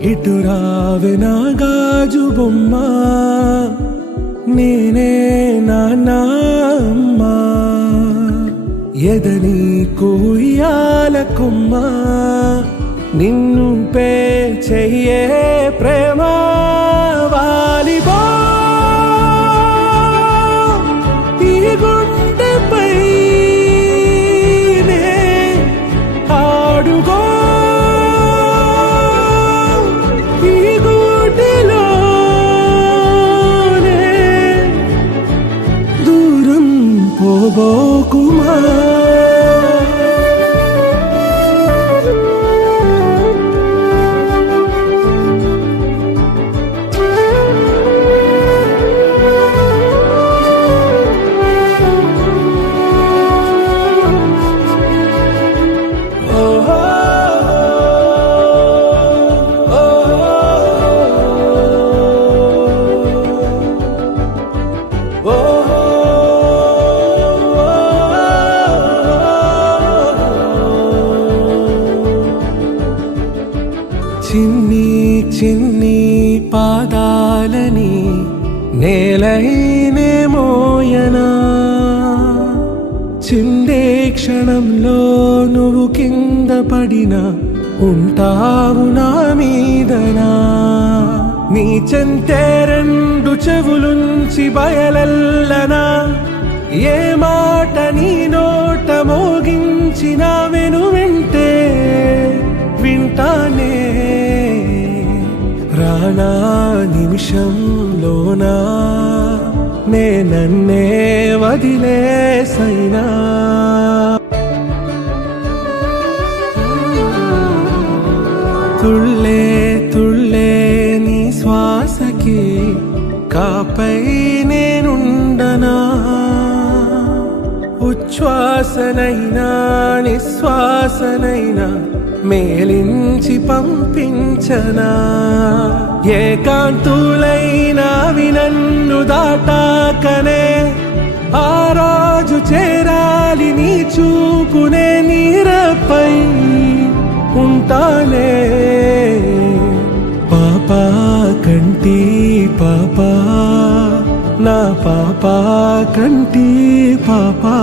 ఇటు రావే నా గాజు బొమ్మ, నేనే నాన్న అమ్మా. ఎదని కుయ్యాల కొమ్మ, నిన్ను పే చెయ్యే ప్రేమ వాలిబో. ఈ గుండెపై నే ఆడుగో, ఈ గుడిలోనే దూరం పోబోకుమా. చిన్ని చిన్ని పాదాలని నేలైనే మోయనా, చిందే క్షణంలో నువ్వు కింద పడినా ఉంటావు నా మీదనా. నీ చెంతే రెండు చెవులుంచి బయలెల్లనా, ఏ మాట నీ నోట మోగించిన వెను వింటే వింటానే. రానా నిమిషంలోనా నే నన్నే వదిలేసైనా. తుళ్ళే తుళ్ళే నీ శ్వాసకి కాపై నేనుండనా, ఉచ్ఛ్వాసనైనా నిశ్వాసనైనా మేలించి పంపించనా. ఏకాంతులైనా నన్ను దాటాకనే ఆ రోజు చేరాలి నీ చూపునే నీరపై ఉంటానే. పాపా కంటి పాపా, నా పాపా కంటి పాపా.